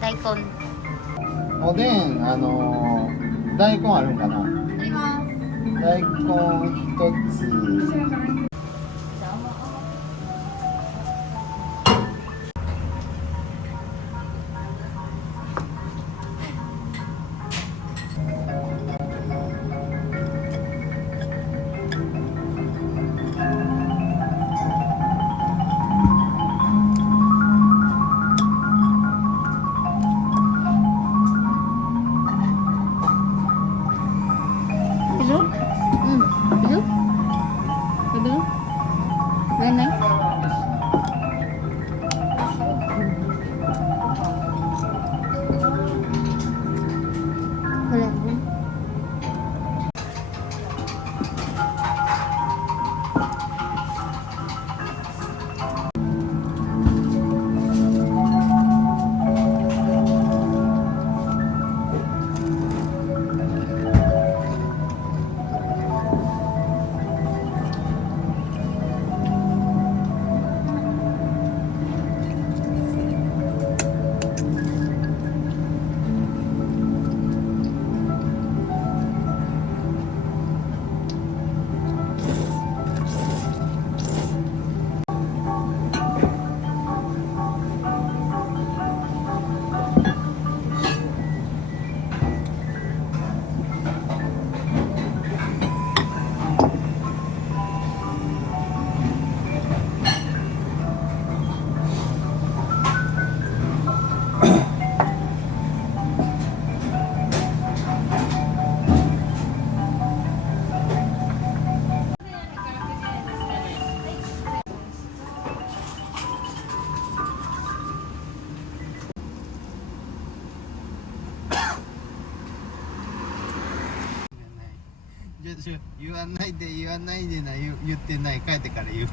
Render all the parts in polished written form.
Daikon. おでん、大根あるんかな。あります。大根一つ。Hello? Hello? Hello? Nanay? Wala po.言わないでな、言ってない、帰ってから言う。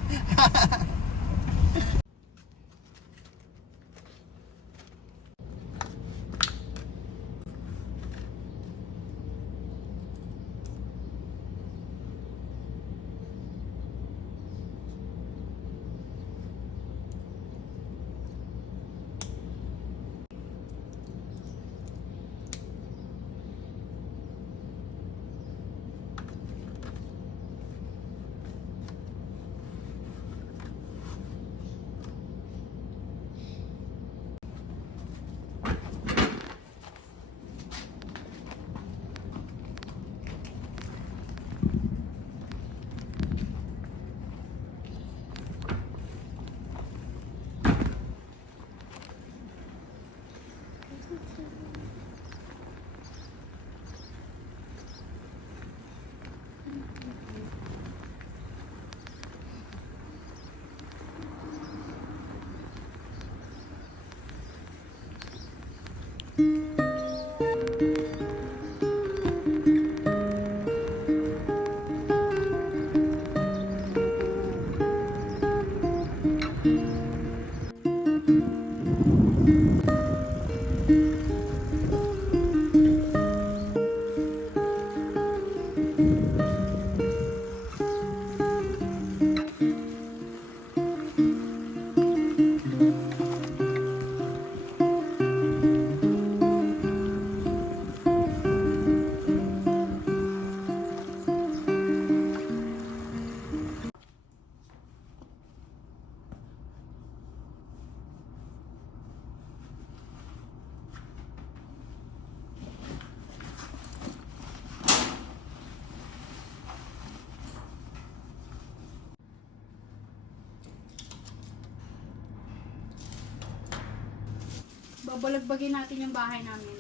Babalagbagin natin yung bahay namin.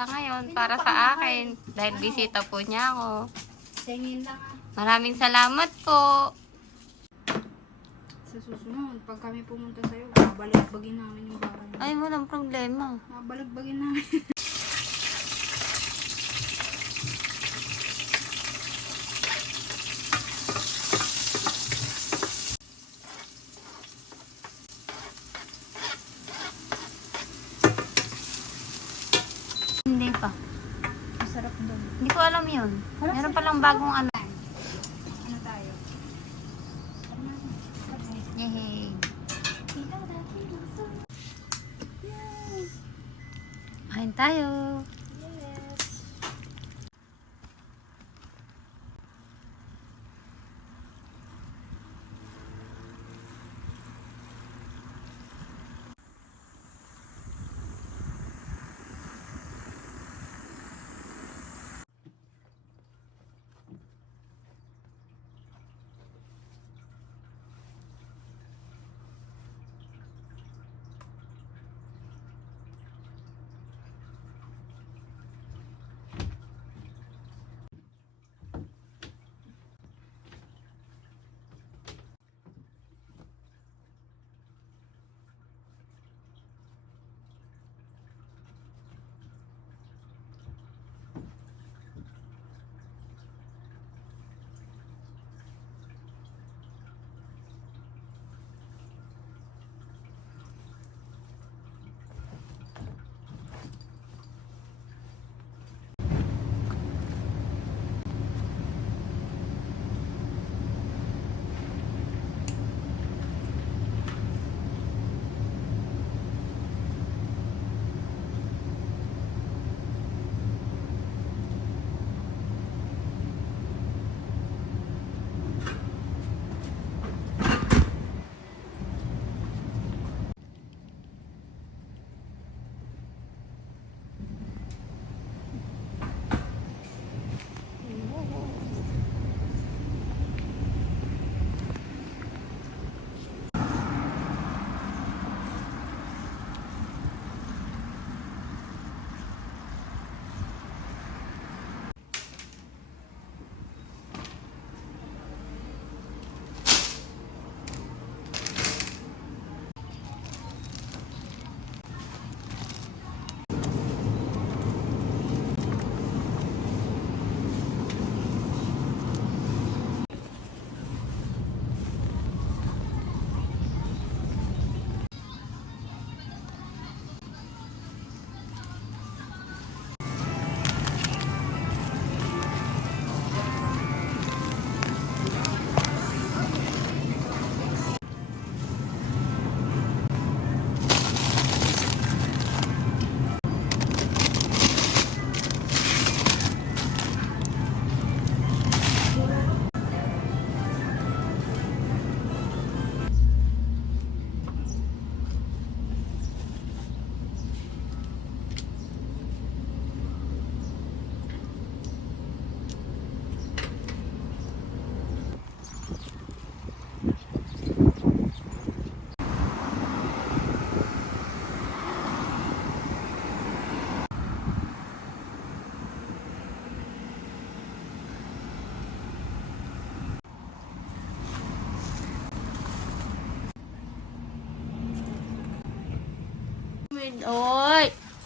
Ngayon, para sa akin, dahil bisita po niya ako. Singin lang ah. Maraming salamat po. Sa susunod, pag kami pumunta sa'yo, babalagbagin namin yung bahay. Ay, walang problema. Babalagbagin namin. Hindi pa. Masarap doon. Hindi ko alam yun. Meron palang bagong ano. Ano tayo? Yehey. Kain tayo.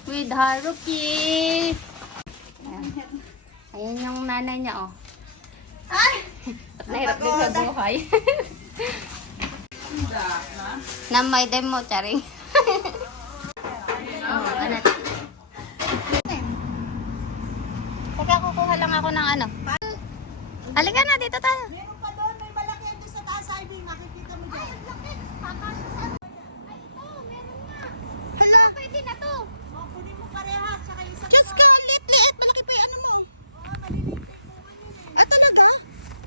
With Haruki. Ayan yung nanay niya, oh. Ay! Nahirap din sa buhay. Na may demo, charing. Oh, ano? Teka, kukuha lang ako ng ano. Halika na, dito tayo. Meron pa doon, may malaki doon sa taas, Ivy. Makikita mo dyan. Ay, ang laki. Kakasya sa... Ay, ito, meron nga. Hala, pwede na to. O, kunin mo parehas. Saka yung isang Diyos ka, ang liit-liit. Malaki pa yung ano mo. Oo, maliliit yung kuha yun eh. Ah, talaga?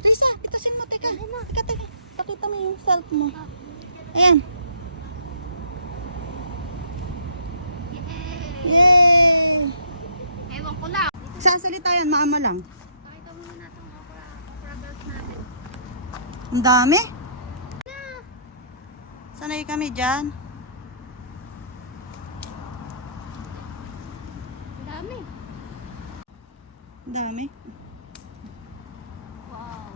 Lisa, itasin mo, teka. Teka, teka. Pakita mo yung self mo. Ayan. Yay! Ewan ko lang. Sasalita yan, maama lang. Pakita mo muna itong okra bells natin. Ang dami. Sanay kami dyan. Ang dami. Ang dami. Wow.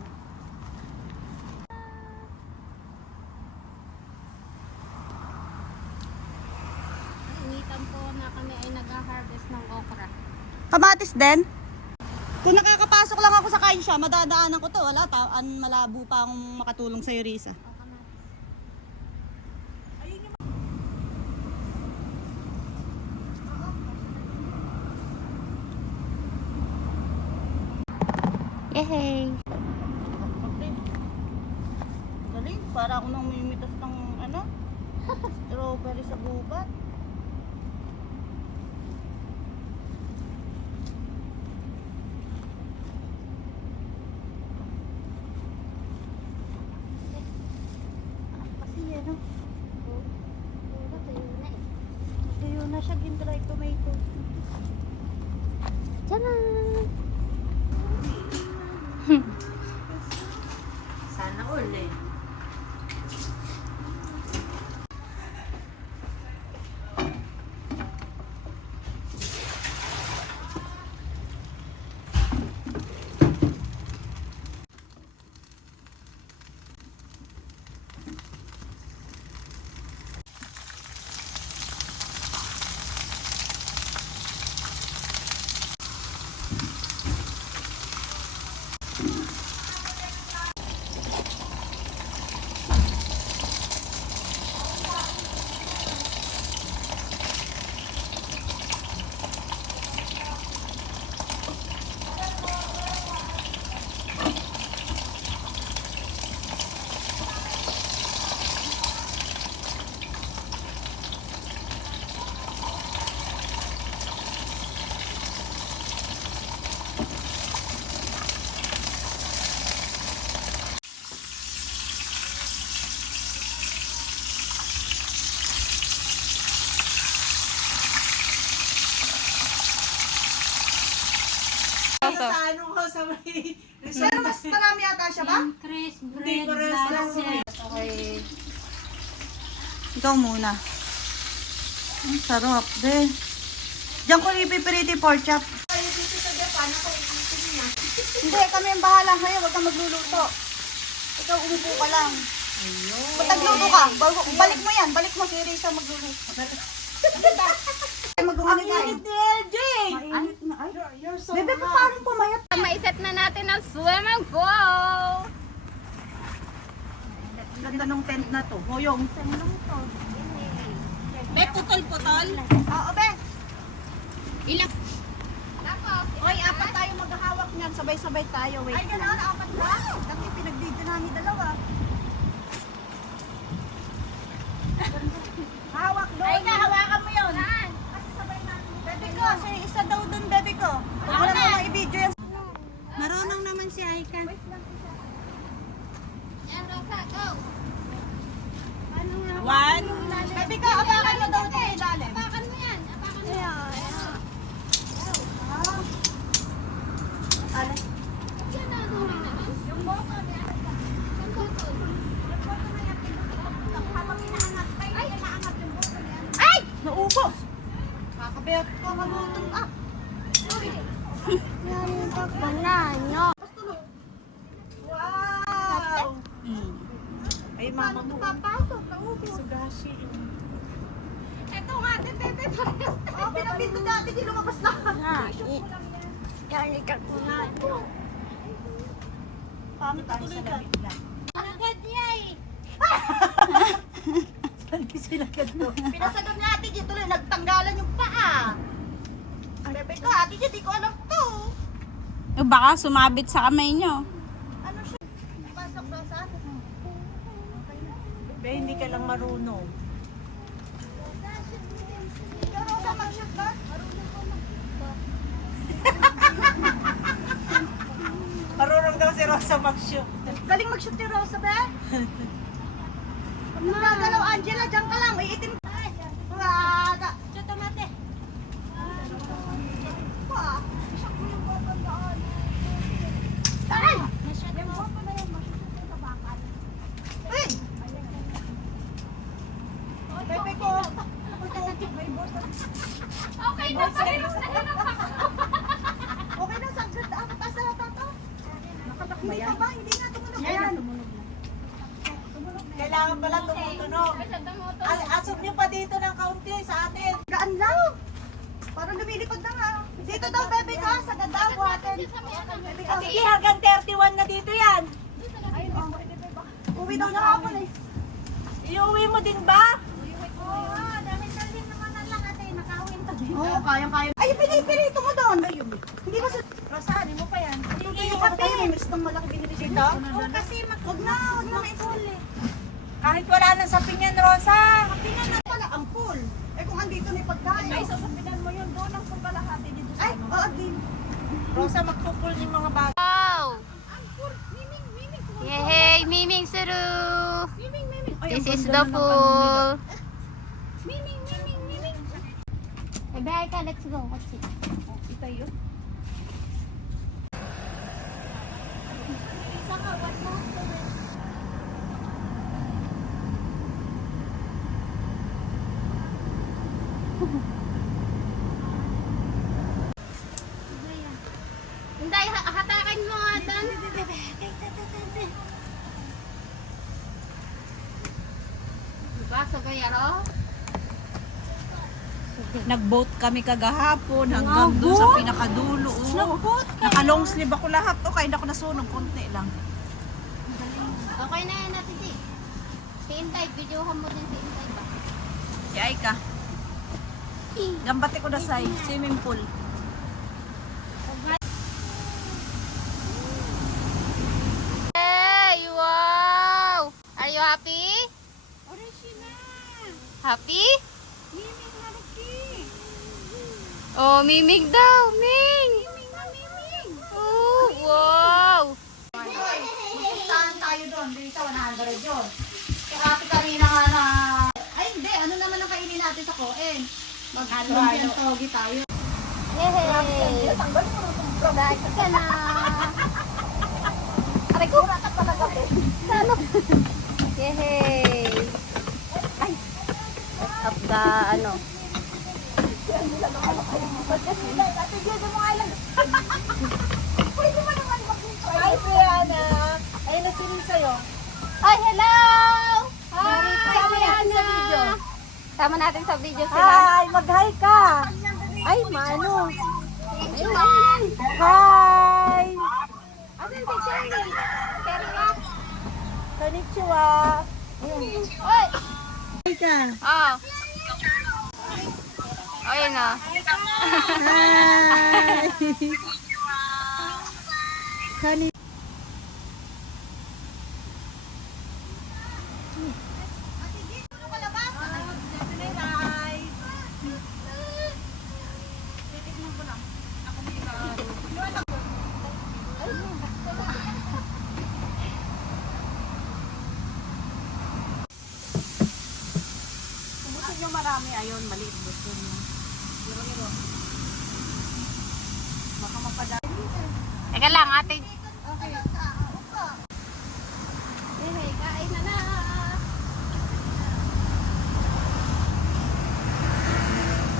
Initan po na kami ay nag-harvest ng okra. Kamatis din. Kung nakakapasok lang ako sa kansya, madadaanan ko to. Wala, malabo pa akong makatulong sa'yo, Risa. O, kamatis. Yay! Galing, para ako nang mimitas ng ano, strawberry sa gubat. ano? Puro tuyo na eh. Tuyo na siya, dry tomato. Tcharam! Sana all eh. Sa anong house sa may... Pero mas marami ata siya ba? Chris, Hindi bread, ko rin lang. Okay. Ikaw muna. Ang sarap, de. Diyan ko ipipiriti pork chop. Hindi, kami ang bahala sa'yo. Huwag kang magluluto. Ikaw umupo ka lang. Ba't nagluto ka? Balik mo yan. Balik mo si Risa magluluto. Ang init ni LJ! Mainit na. Ay, bebe, paano pumayat? Maiset na natin ang swimming pool! Ganda ng tent na to. Moyong. Be, putol-putol? Oo, be. Ilang? Tapos, Hoy, apat tayo maghahawak niyan. Sabay-sabay tayo. Wait. Ay, gano'n. Apat ba? Dati pinag-video namin dalawa. Hawak doon. Ay, hawakan mo yun. saan? Kasi sabay natin. Bebe ko, isa daw doon, bebe ko. Huwag mo naman i-video yan. Marunong naman si Aika. Yan, Rosa, go! One. Bebe ko, apakan mo daw ito eh, ilalim. Apakan mo yan. Apakan mo. Alay. Yan na, dulang naman. Yung botol, yan. Yung botol. Habang inaangat, ay, inaangat yung botol yan. Ay! Naubos. Kakabiyot ko, kabutong ah. Yan, banana. Wow! Ay, mama mo. Papasok, naubos. Sugashi. Ito nga, tete, parehas. Oh, pinapinto dati, di lumabas na. Yan, ikat mo na. Paano tuloy ka? Agad niya eh. Saan sila ganito? Pinasagod nga ate dito tuloy, nagtanggalan yung paa. Bebe ko, ate di ko alam to. Baka sumabit sa kamay nyo. Ano siya? Pasok daw sa atin. Bebe, hindi ka lang marunong. Ikaw, Rosa, mag-shoot ka? Marunong ko Marunong daw si Rosa mag-shoot. Galing mag-shoot ni Rosa, be? Pag nagagalaw, Angela, dyan ka lang. May itim. Wala. Shoot mate. Pa. Isak mo yung botol doon. Ay! Yung botol na yan, masyushot mo sa bakal. Hey! Bebe ko. May botol. Okay na, pahirap na hirap ako. Okay na, sagad. Taas na lang tato. Hindi pa ba? Hindi na tumunog. Ayan. Kailangan pala tumutunog. Ay, sa damoto. Asog niyo pa dito ng kaunti sa atin. Gaan lang. Parang lumilipad na nga. Dito daw, bebe ka. Sa ganda, buhatin. Sige, hanggang 31 na dito yan. Uwi daw na ako eh. Iuwi mo din ba? Oo, dami-dami naman na lang ate. Nakawin pa din. Oo, kayang-kaya. Ay, pinipirito mo doon. Hindi ba sa... Rosa, mo pa yan. Hindi yung kape. May isang malaki binili dito. Oo, kasi Huwag na maipuli. Kahit wala nang sapingan, Rosa. Sapingan na pala, ang pool. Eh kung andito na yung pagkain. Ay, sasapinan mo yun. Doon ang pagkalahati dito sa ano. Ay, oo, din. Rosa, magpupul yung mga bata. Wow! Yehey, Miming Suru! Ay, This is the pool. Bye ka, let's go. Kotse. Ito yun. Hindi, hatakin mo nga doon. Diba, sa gayaro? Nag-boat kami kagahapon hanggang doon sa pinakadulo. Nag-boat ka? Naka-long sleeve ako lahat. O, kaya ako nasunog. Konti lang. Okay na yan natin, Di. Si Intay, videohan mo din si Intay ba? Si Aika. Gambate ko na sa swimming pool. Hey, wow! Are you happy? Happy? Oh, Mimig daw, Ming! Oh, wow! Magpuntahan tayo doon. Dito, 100 yun. Kaya ate kanina nga na... Ay, hindi. Ano naman ang kainin natin sa Coen? Mag-lumpian togi tayo. Yay! Dahil ka na! Aray ko! Ano? Yay! Ay! Up the ano? Hi, Brianna. Ayun na sinin sa'yo. Ay, hello! Hi! Brianna! Tama natin sa video sila. Hi! Mag-hi ka! Ay, mano. Ayun! Hi! Asan si Cherry? Cherry nga? Konnichiwa. Oy! Hi ka. Oh. Ayun na. Hi! Kani. Gusto nyo marami ayon, maliit gusto nyo. Baka mapadami. Teka lang, ate. Hey, kain na na.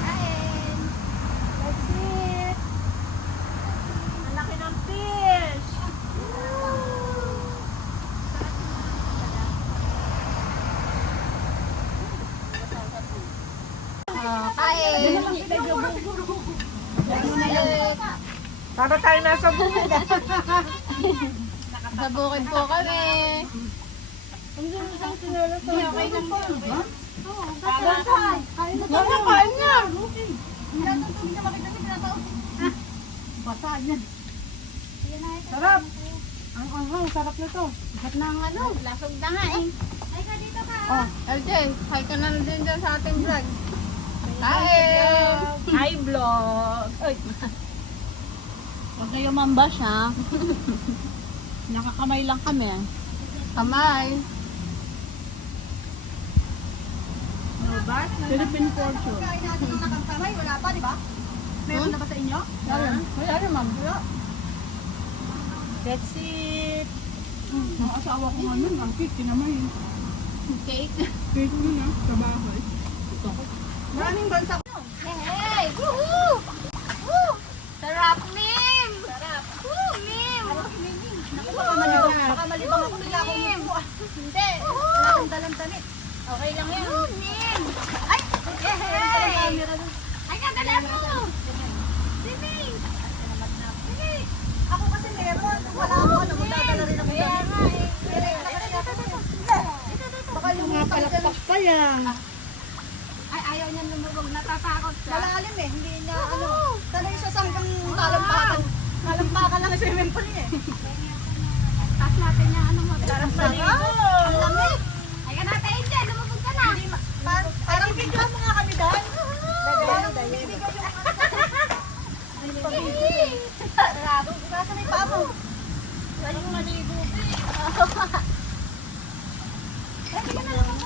Kain. That's it. Ang laki ng fish. Kain. Para tayo nasa bukid. Sa bukid po kami. Okay lang po. Kain na. Sarap. Ang sarap nito. Ba't na ang ano? Lasog na nga eh. Ay ka dito ka. Oh, LJ, hi ka na din dyan sa ating vlog. Kain. Hi, vlog. Ay. Huwag kayo mambash, ha? Nakakamay lang kami. Kamay. Philippine fortune. Kain natin ng nakamkamay, wala pa, di ba? Meron na ba sa inyo? Wala ma'am. That's it. Ang asawa ko nga nun, ang cake naman yun. Cake. Cake mo na, sa bahay. Maraming bansa. Hey! Woohoo! Woo! Sarap, Mim! Sarap. Woo, Mim! Baka malibang ako bigla akong Mim! mupo. Hindi. Wala akong dalang damit. Okay lang yan. Woo, Mim! Ay! Hey! Ay, kadala mo! Si Mim! Sige! Ako kasi meron. Wala ako ano, magdadala rin ako Kaya dyan. nga eh. Baka yung mga Palakpak pa yan. Ay, ayaw niya lumubog. Natatakot siya. malalim eh. Hindi niya ano. Sanay siya sa hanggang talampakan. Talampakan lang sa swimming pool niya eh. Taas natin niya. Ano mo? Ang lamig. Ay, ka natin, Angel. Lumubog ka na. Parang video mo nga kami dahil. Parang bibigyan yung Sarap. nasa may paa mo. Ay, maligo. Hindi ka na lang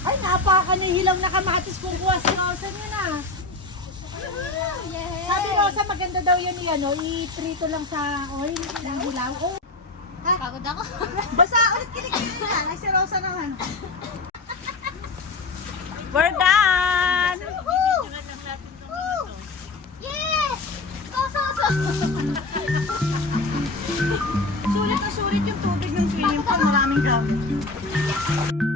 Ay, napaka na hilaw na kamatis kukuha si Rosa niya na. Yes. Sabi Rosa, maganda daw yun yan, no? I-trito lang sa oil ng hilaw. Oh, Pagod ako. Basta ulit kilikili na. Ay, si Rosa naman. we're done! Yes! So. Sulit na sulit yung tubig ng swimming pool. Maraming gamit.